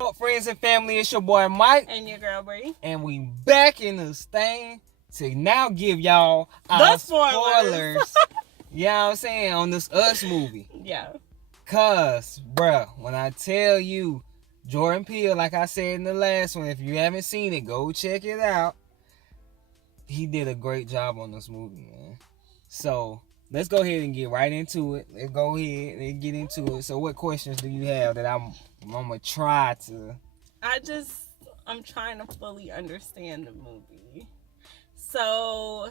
Sup Friends and Family, it's your boy Mike. And your girl Bree. And we back in this thing to now give y'all our spoilers. You know what I'm saying? On this Us movie. Yeah. Cause, bruh, when I tell you, Jordan Peele, like I said in the last one, if you haven't seen it, go check it out. He did a great job on this movie, man. So, let's go ahead and get right into it. Let's go ahead and get into it. So, what questions do you have that I'm gonna try to? I'm trying to fully understand the movie. So,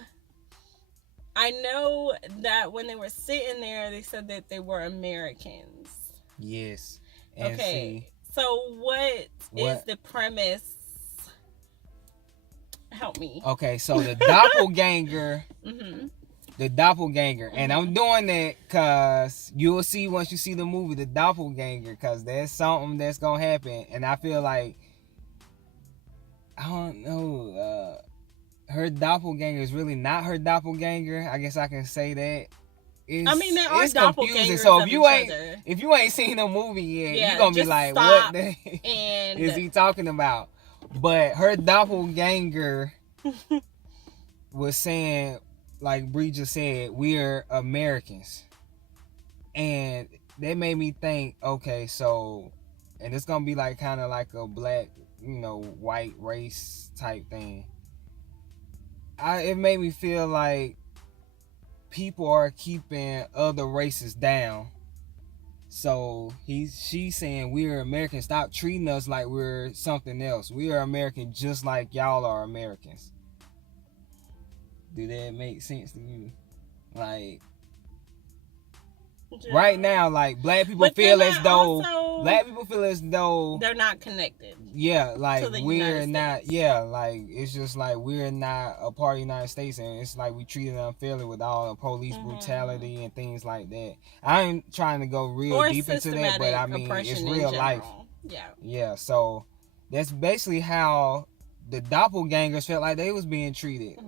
I know that when they were sitting there, they said that they were Americans. Yes. And okay. So, what is the premise? Help me. Okay, so the doppelganger. Mm-hmm. The doppelganger. And I'm doing that because you'll see once you see the movie, the doppelganger, because there's something that's going to happen. And I feel like, I don't know, her doppelganger is really not her doppelganger. I guess I can say that. They are doppelgangers. So if you ain't seen the movie yet, you're going to be like, what the is he talking about? But her doppelganger was saying, like Bree just said, we're Americans. And that made me think, okay, so, and it's going to be like kind of like a black, white race type thing. It made me feel like people are keeping other races down. So she's saying we're Americans. Stop treating us like we're something else. We are American just like y'all are Americans. Do that make sense to you? Like, yeah. Right now, like black people feel as though they're not connected. Yeah, like we're not. Yeah, like it's just like we're not a part of the United States, and it's like we treat them unfairly with all the police brutality and things like that. I ain't trying to go real deep into that, but I mean it's real life. Yeah. Yeah. So that's basically how the doppelgangers felt like they was being treated,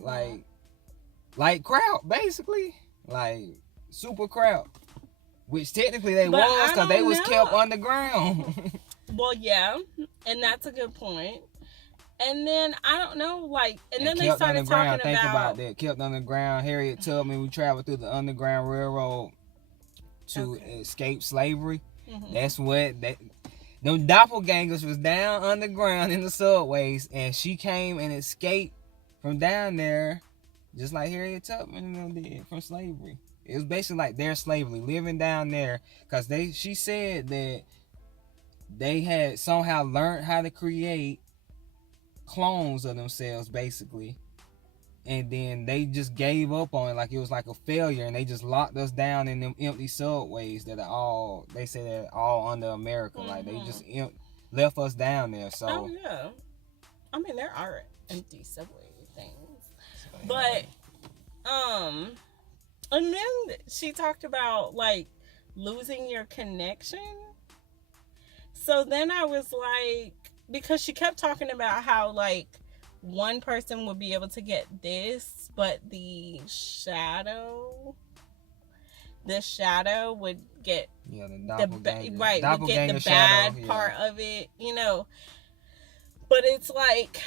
like crowd, basically, like super crowd. Which technically they was, because they was kept underground. Well, yeah, and that's a good point. And then, I don't know, like, and then they started talking about... Think about that. Kept underground. Harriet Tubman, we traveled through the Underground Railroad to escape slavery. Mm-hmm. That's what... Them doppelgangers was down underground in the subways, and she came and escaped from down there, just like Harriet Tubman did from slavery. It was basically like their slavery, living down there, because she said that they had somehow learned how to create clones of themselves, basically, and then they just gave up on it, like it was like a failure, and they just locked us down in them empty subways that are all, they say they're all under America. Mm-hmm. Like they just left us down there. So oh yeah, I mean there are empty subway things, but and then she talked about, like, losing your connection. So then I was like, because she kept talking about how, like, one person would be able to get this, but the shadow would get would get the bad part of it, But it's like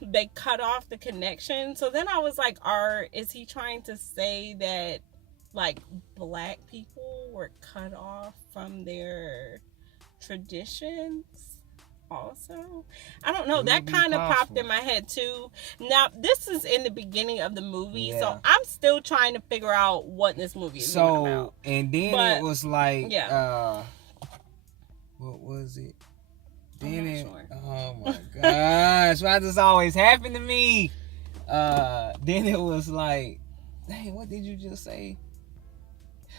they cut off the connection. So then I was like, is he trying to say that, like, black people were cut off from their traditions also? I don't know. That kind of popped in my head too. Now, this is in the beginning of the movie, so I'm still trying to figure out what this movie is about. And then it was like, what was it? Then oh my gosh, why does this always happen to me? Then it was like, dang, what did you just say?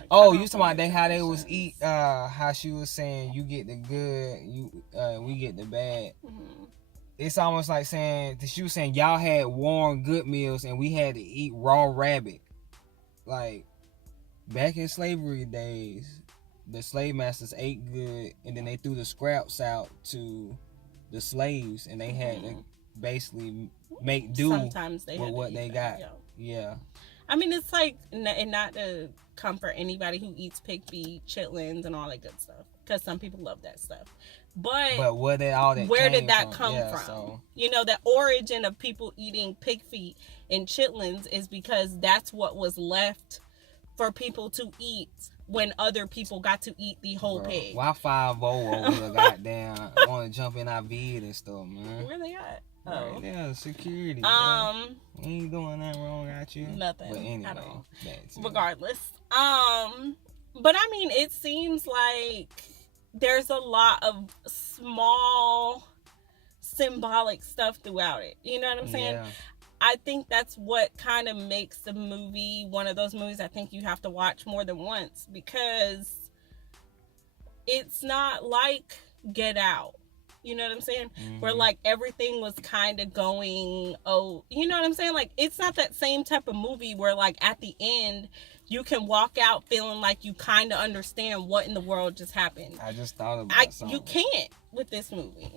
Oh, you talking about how they was how she was saying you get the good, we get the bad. Mm-hmm. It's almost like saying, she was saying y'all had warm good meals and we had to eat raw rabbit. Like, back in slavery days, the slave masters ate good and then they threw the scraps out to the slaves and they had to basically make do with what they got. Yeah. I mean, it's like, and not to comfort anybody who eats pig feet, chitlins, and all that good stuff. because some people love that stuff. But where did that come from? So. The origin of people eating pig feet and chitlins is because that's what was left for people to eat when other people got to eat the whole pig. Why 5-0 over the goddamn want to jump in our bed and stuff, man? Where they at? Oh. Right there, security. We ain't doing nothing wrong at you. Nothing. But anyway, at all. Regardless. But I mean, it seems like there's a lot of small symbolic stuff throughout it. You know what I'm saying? Yeah. I think that's what kind of makes the movie one of those movies I think you have to watch more than once, because it's not like Get Out. You know what I'm saying? Mm-hmm. Where like everything was kind of going, you know what I'm saying? Like, it's not that same type of movie where like at the end you can walk out feeling like you kind of understand what in the world just happened. I just thought about something. You can't with this movie.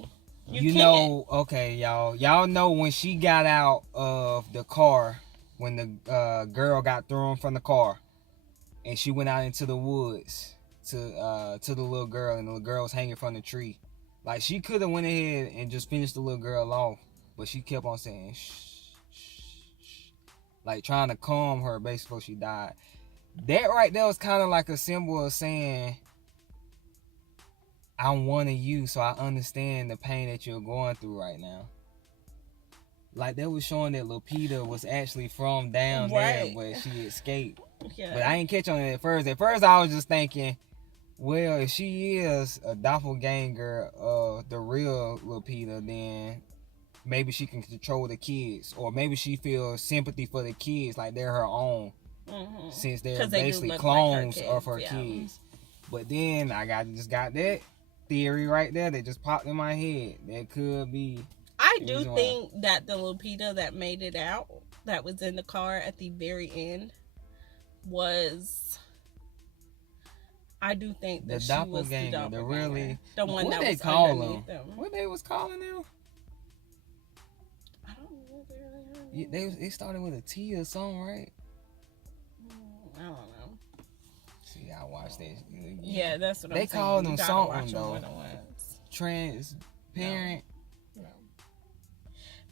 You know, okay, y'all know when she got out of the car, when the girl got thrown from the car, and she went out into the woods to the little girl, and the little girl was hanging from the tree. Like, she could have went ahead and just finished the little girl off, but she kept on saying shh, shh, shh, like trying to calm her basically before she died. That right there was kind of like a symbol of saying, I'm one of you, so I understand the pain that you're going through right now. Like, that was showing that Lupita was actually from down there, but she escaped. Yeah. But I ain't catch on it at first. At first, I was just thinking, well, if she is a doppelganger of the real Lupita, then maybe she can control the kids. Or maybe she feels sympathy for the kids like they're her own. Mm-hmm. Since they're basically clones like of her kids. But then I just got that theory right there that just popped in my head. That could be. I do think that the Lupita that made it out, that was in the car at the very end, was. I do think that she was the doppelganger. The one that was underneath them. What they was calling them? I don't know. They started with a T or something, right? I don't know. See, I watched that. Yeah, that's what I'm saying. They called them something though. Transparent. No.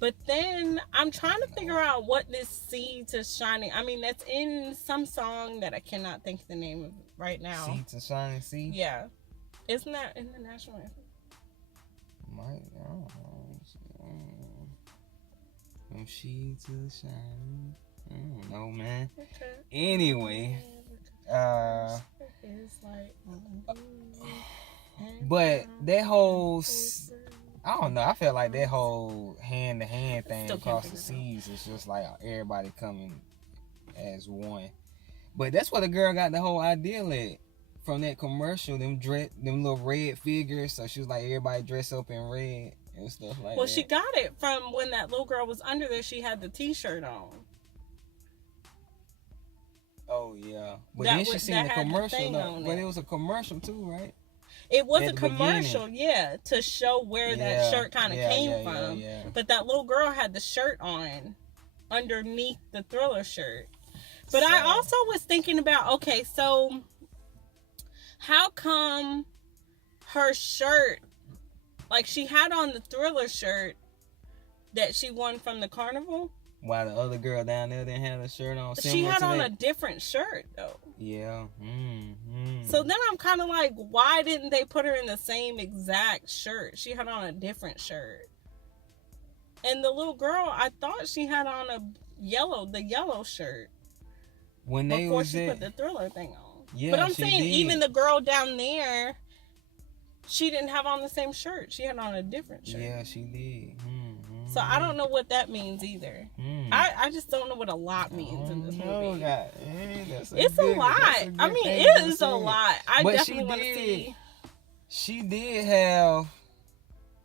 But then I'm trying to figure out what this seed to shining. I mean, that's in some song that I cannot think of the name of right now. Seed to shining sea? Yeah. Isn't that in the national anthem? I don't know. From seed to shining. I don't know, man. Okay. Anyway. But that whole, I don't know, I felt like that whole hand-to-hand thing across the seas is just like everybody coming as one. But that's where the girl got the whole idea at, from that commercial, them little red figures. So she was like, everybody dress up in red and stuff like that. Well, she got it from when that little girl was under there, she had the t-shirt on. Oh, yeah. But then she seen the commercial, but it was a commercial too, right? It was a commercial, yeah, to show where that shirt kind of came from. Yeah. But that little girl had the shirt on underneath the Thriller shirt. But I also was thinking about, okay, so how come her shirt, like she had on the Thriller shirt that she won from the carnival? While the other girl down there didn't have a shirt on. She had on a different shirt, though. Yeah. So then I'm kind of like, why didn't they put her in the same exact shirt? She had on a different shirt. And the little girl, I thought she had on the yellow shirt. Before she put the Thriller thing on. Yeah, but I'm saying, even the girl down there, she didn't have on the same shirt. She had on a different shirt. Yeah, she did. So I don't know what that means either. I just don't know what a lot means in this movie. It's a lot. I mean, it is a lot. I definitely want to see. She did have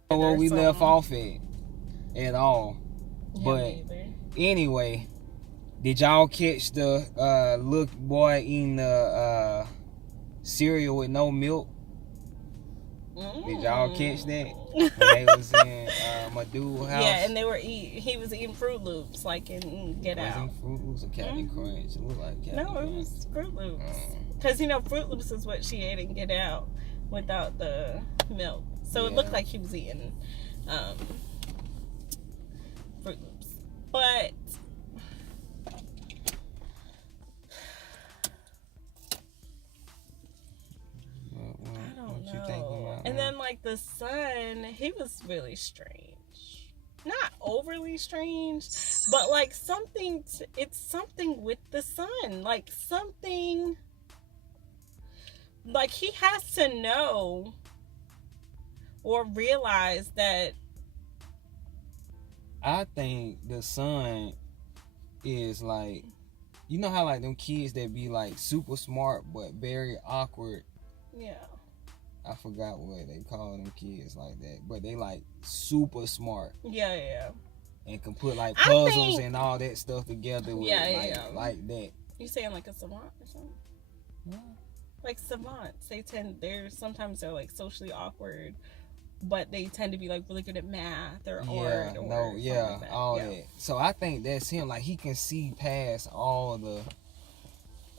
where we left off at all. But anyway, did y'all catch the little boy eating the cereal with no milk? Did y'all catch that? When they was in my dude's house. Yeah, and he was eating Fruit Loops like in Get Out. Was it Fruit Loops or Captain Crunch? It looked like Captain Crunch. No, it was Fruit Loops. Because, Fruit Loops is what she ate in Get Out. without the milk. So it looked like he was eating Fruit Loops. But I don't know. And then like the son, he was really strange. Not overly strange, but like it's something with the son. Like something, like he has to know or realize that. I think the son is like, you know how like them kids that be like super smart but very awkward. Yeah. I forgot what they call them kids like that, but they like super smart. Yeah. And can put like puzzles and all that stuff together with like that. You saying like a savant or something? Yeah. Like savants, sometimes they're like socially awkward, but they tend to be like really good at math or art or like all that. So I think that's him. Like he can see past all the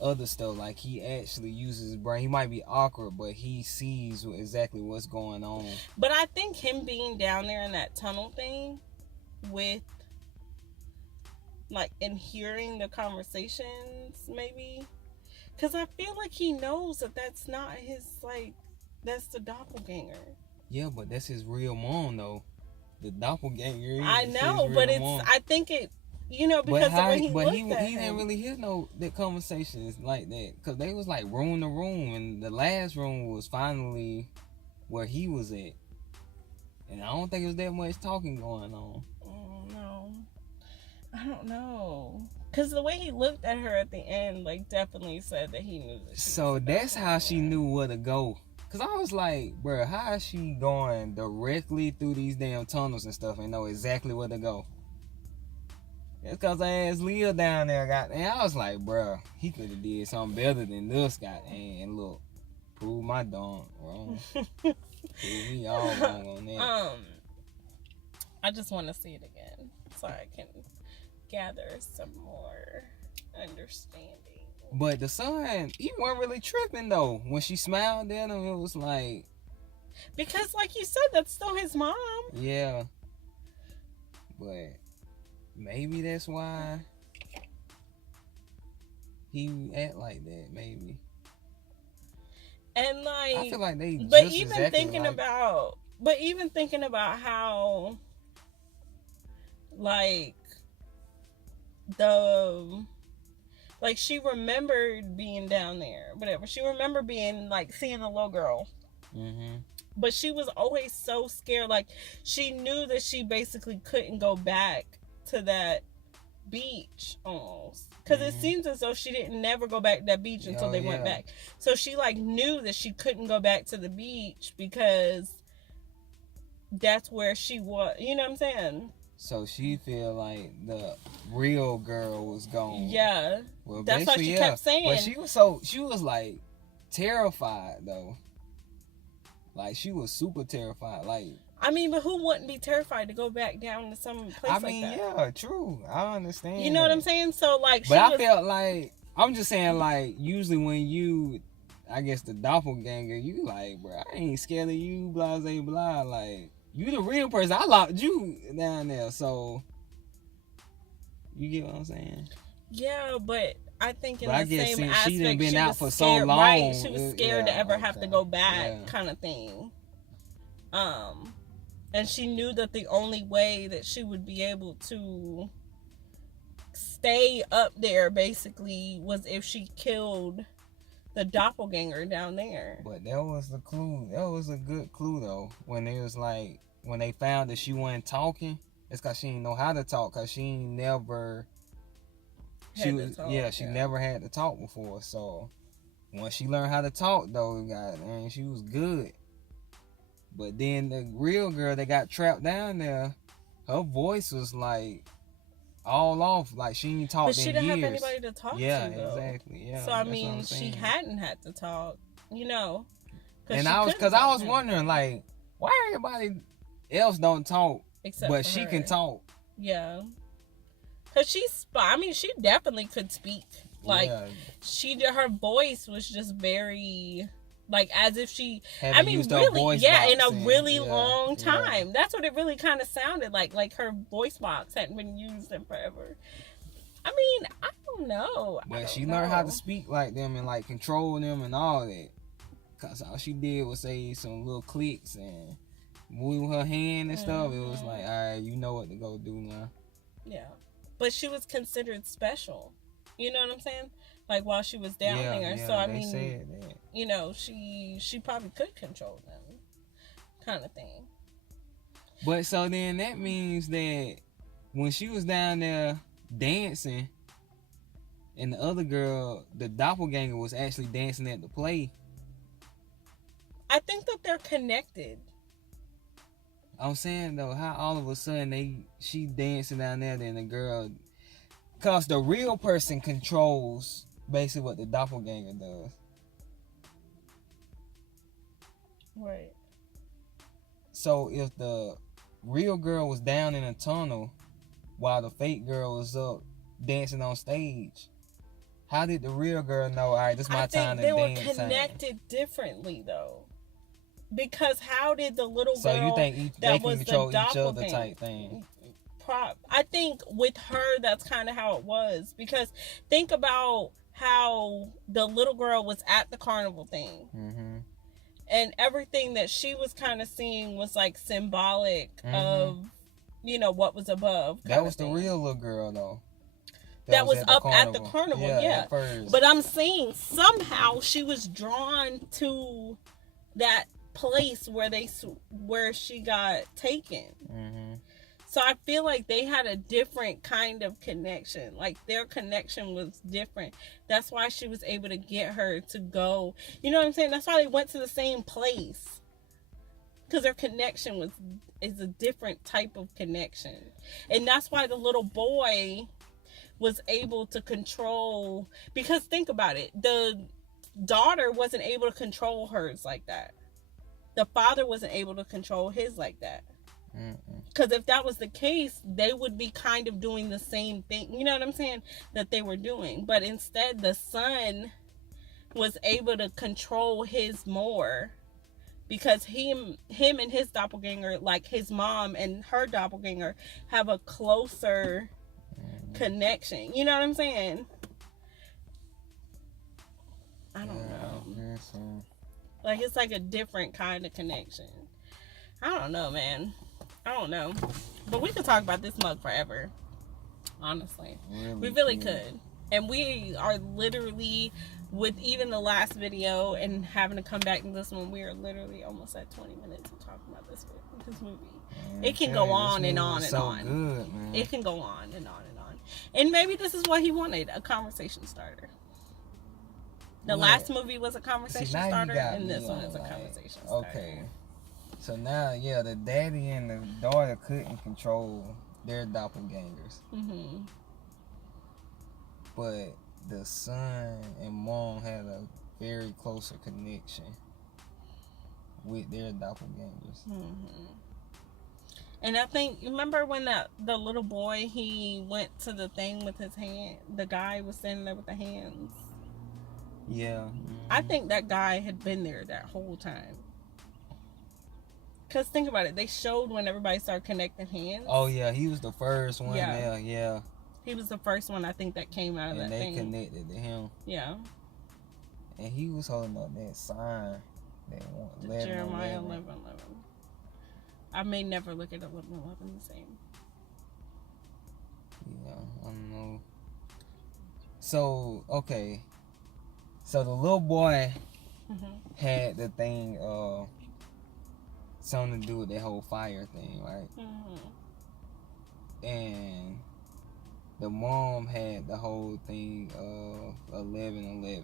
other stuff. Like he actually uses his brain. He might be awkward, but he sees exactly what's going on. But I think him being down there in that tunnel thing with like and hearing the conversations, maybe, because I feel like he knows that that's not his, like, that's the doppelganger. Yeah, but that's his real mom though. The doppelganger. I know, but mom. I think it. You know, because he didn't really hear that conversations like that, because they was like room to room, and the last room was finally where he was at, and I don't think it was that much talking going on. Oh no, I don't know, because the way he looked at her at the end, like, definitely said that he knew that. So that's how she knew where to go. Cause I was like, bro, how is she going directly through these damn tunnels and stuff and know exactly where to go? It's cause I asked Leah down there, and I was like, bro, he could have did something better than this, and look, prove my dog wrong. Prove me all wrong on that. I just want to see it again so I can gather some more understanding. But the son, he wasn't really tripping though. When she smiled at him, it was like, because like you said, that's still his mom. Yeah. But maybe that's why he act like that, maybe. And like, I feel like they but just even exactly thinking like, even thinking about how like like she remembered being down there, whatever. She remembered being like seeing the little girl. Mm-hmm. But she was always so scared. Like she knew that she basically couldn't go back to that beach almost, because it seems as though she didn't never go back to that beach until they went back. So she like knew that she couldn't go back to the beach because that's where she was. You know what I'm saying? So she feel like the real girl was gone. Yeah. Well, that's what she kept saying. But she was like terrified though. Like she was super terrified. Like, I mean, but who wouldn't be terrified to go back down to some place like that? I mean, yeah, true. I understand. You know what I'm saying? So like, but I felt like, I'm just saying, like, usually when you, I guess the doppelganger, you like, bro, I ain't scared of you, blah, blah, blah. Like, you the real person. I locked you down there, so you get what I'm saying? Yeah, but I think in the same aspect, she done been out for scared, so long. Right, she was scared to ever have to go back, kind of thing. And she knew that the only way that she would be able to stay up there, basically, was if she killed the doppelganger down there. But that was the clue. That was a good clue, though. When it was like, when they found that she wasn't talking, it's because she didn't know how to talk, because she never... She never had to talk before. So once she learned how to talk, though, she was good. But then the real girl that got trapped down there, her voice was like all off. Like she ain't talked in years. But she didn't have anybody to talk to. Yeah, exactly. Yeah. So I mean, she hadn't had to talk, you know. And I was wondering, like, why everybody else don't talk, but she can talk. Yeah. Cause she definitely could speak. Like her voice was just very Like, as if she, used really, in a really yeah, long time. Yeah. That's what it really kind of sounded like. Like, her voice box hadn't been used in forever. I mean, I don't know. But she learned how to speak like them and, like, control them and all that. Because all she did was say some little clicks and move her hand and stuff. It was like, all right, you know what to go do now. Yeah. But she was considered special. You know what I'm saying? Like, while she was down there. So, I mean, said that. You know, she probably could control them, kind of thing. But so then that means that when she was down there dancing, and the other girl, the doppelganger, was actually dancing at the play. I think that they're connected. I'm saying, though, how all of a sudden she dancing down there, then the girl, because the real person controls basically what the doppelganger does. Right. So if the real girl was down in a tunnel while the fake girl was up dancing on stage, how did the real girl know, all right, this is my time to dance? I think they were connected differently, though. Because how did the little girl, so you think they can control each other type thing? I think with her, that's kind of how it was. Because think about how the little girl was at the carnival thing. Mm-hmm. And everything that she was kind of seeing was like symbolic of, you know, what was above. That was the real little girl, though. That was up at the carnival, yeah. But I'm saying somehow she was drawn to that place where she got taken. Mm-hmm. So I feel like they had a different kind of connection. Like, their connection was different. That's why she was able to get her to go. You know what I'm saying? That's why they went to the same place. Because their connection is a different type of connection. And that's why the little boy was able to control. Because think about it. The daughter wasn't able to control hers like that. The father wasn't able to control his like that. Because if that was the case, they would be kind of doing the same thing. You know what I'm saying? That they were doing. But instead, the son was able to control his more. Because him and his doppelganger, like his mom and her doppelganger, have a closer connection. You know what I'm saying? I don't know. Like, it's like a different kind of connection. I don't know, man. I don't know. But we could talk about this mug forever. Honestly. We really could. And we are literally, with even the last video and having to come back to this one, we are literally almost at 20 minutes of talking about this movie. Man, it can go on and on and on. Good, man. It can go on and on and on. And maybe this is what he wanted, a conversation starter. The last movie was a conversation starter, and this one is a conversation starter. Okay. So now, the daddy and the daughter couldn't control their doppelgangers. Mm-hmm. But the son and mom had a very closer connection with their doppelgangers. Mm-hmm. And I think, remember when the little boy, he went to the thing with his hand? The guy was standing there with the hands. Yeah. Mm-hmm. I think that guy had been there that whole time. Because think about it. They showed when everybody started connecting hands. Oh, yeah. He was the first one there. Yeah. He was the first one, I think, that came out of that thing. And they connected to him. Yeah. And he was holding up that sign. That Jeremiah 11:11. I may never look at 11:11 the same. Yeah, I don't know. So, okay. So the little boy had the thing, something to do with that whole fire thing, right? Mm-hmm. And the mom had the whole thing of 11:11.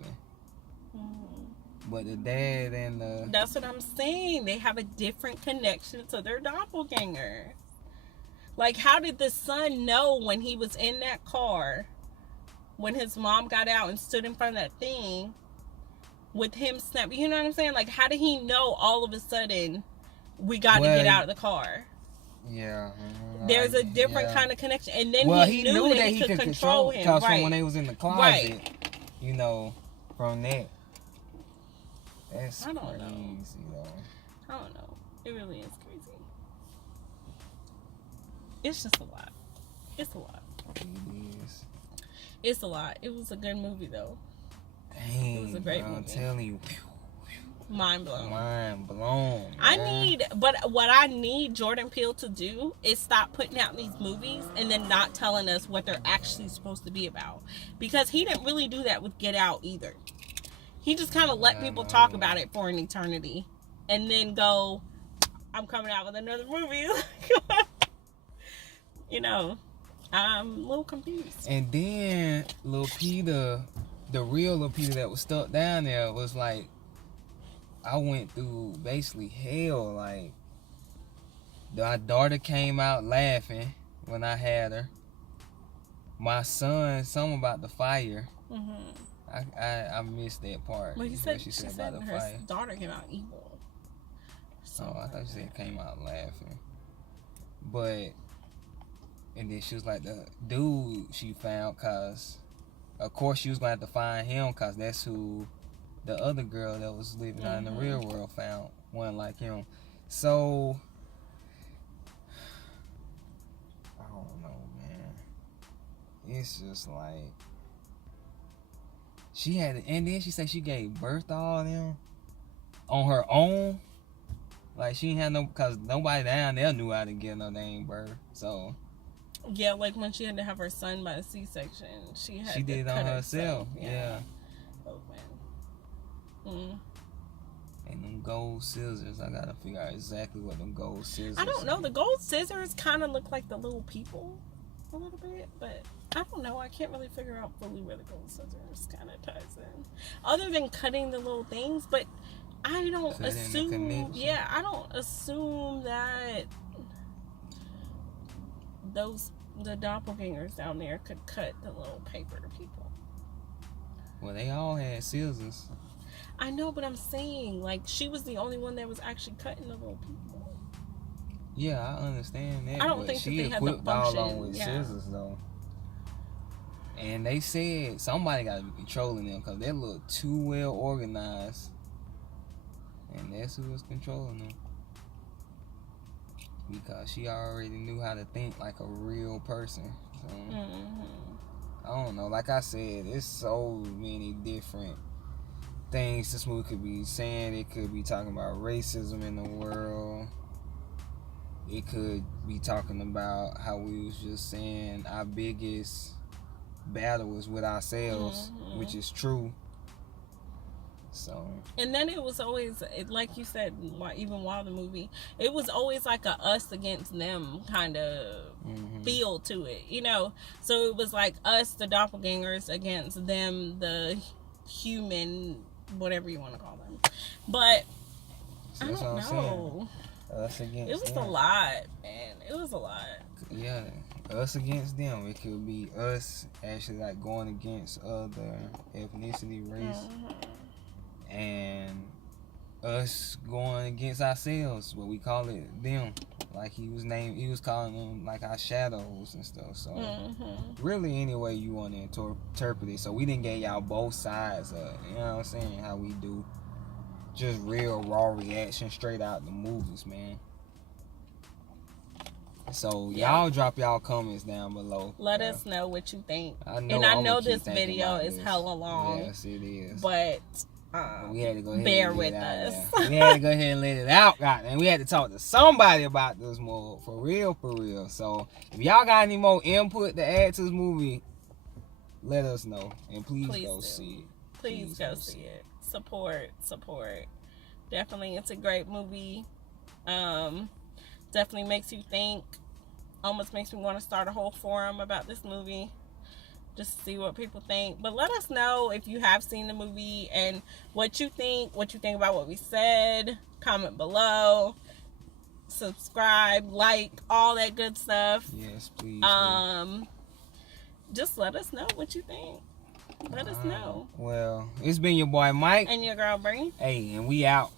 Mm-hmm. But the dad and the... That's what I'm saying. They have a different connection to their doppelganger. Like, how did the son know when he was in that car, when his mom got out and stood in front of that thing, with him snapping? You know what I'm saying? Like, how did he know all of a sudden we got to get out of the car? Yeah. There's a different kind of connection. And then he knew that he could control him. Because from when they was in the closet, you know, from that. That's I don't crazy, know. though. I don't know. It really is crazy. It's just a lot. It's a lot. It is. It's a lot. It was a good movie, though. Dang, It was a great movie. I'm telling you. Mind blown. Mind blown. But what I need Jordan Peele to do is stop putting out these movies and then not telling us what they're actually supposed to be about. Because he didn't really do that with Get Out either. He just kind of let people talk about it for an eternity and then go, I'm coming out with another movie. You know, I'm a little confused. And then Lil Peter, the real Lil Peter that was stuck down there was like, I went through basically hell. Like, my daughter came out laughing when I had her. My son, something about the fire. I missed that part. Well, she said about the her fire. Daughter came out evil. So I thought she said came out laughing. But, and then she was like, the dude she found, cause of course she was gonna have to find him, cause that's who the other girl that was living out in the real world found, one like him. So I don't know, man. It's just like she had, and then she said she gave birth to all of them on her own. Like she didn't have no, cause nobody down there knew how to get no dang birth. So yeah, like when she had to have her son by a C-section, she did it on herself. Yeah. Oh man. And them gold scissors, I gotta figure out exactly what them gold scissors. I don't know. The gold scissors kind of look like the little people a little bit, but I don't know. I can't really figure out fully where the gold scissors kind of ties in, other than cutting the little things. But I don't assume. Yeah, I don't assume that the doppelgängers down there could cut the little paper to people. Well, they all had scissors. I know, but I'm saying, like, she was the only one that was actually cutting the little people. Yeah, I understand that. I don't think she that they had the function. all on with scissors, though. And they said somebody got to be controlling them because they look too well organized. And that's who was controlling them. Because she already knew how to think like a real person. So, I don't know. Like I said, there's so many different things this movie could be saying. It could be talking about racism in the world. It could be talking about how we was just saying our biggest battle is with ourselves, which is true. So. And then it was always, like you said, even while the movie, it was always like a us against them kind of feel to it, you know? So it was like us, the doppelgängers, against them, the human, whatever you want to call them. But I don't know. Us against it was them. A lot, man. It was a lot. Yeah, us against them. It could be us actually like going against other ethnicity, race. And us going against ourselves, what we call it, them. Like he was calling them like our shadows and stuff. So really any way you want to interpret it. So we didn't get y'all both sides of it, you know what I'm saying, how we do. Just real raw reaction straight out the movies, man. So y'all drop y'all comments down below. Let us know what you think. I know this video is hella long. Yes, it is. But we had to go ahead bear and with us. We had to go ahead and let it out, and we had to talk to somebody about this more for real. So if y'all got any more input to add to this movie, let us know, and please go see it. Please go see it. Support. Definitely, it's a great movie. Definitely makes you think. Almost makes me want to start a whole forum about this movie. Just to see what people think. But let us know if you have seen the movie and what you think about what we said. Comment below. Subscribe, like, all that good stuff. Yes, please. Just let us know what you think. Let us know. Well, it's been your boy Mike. And your girl Bree. Hey, and we out.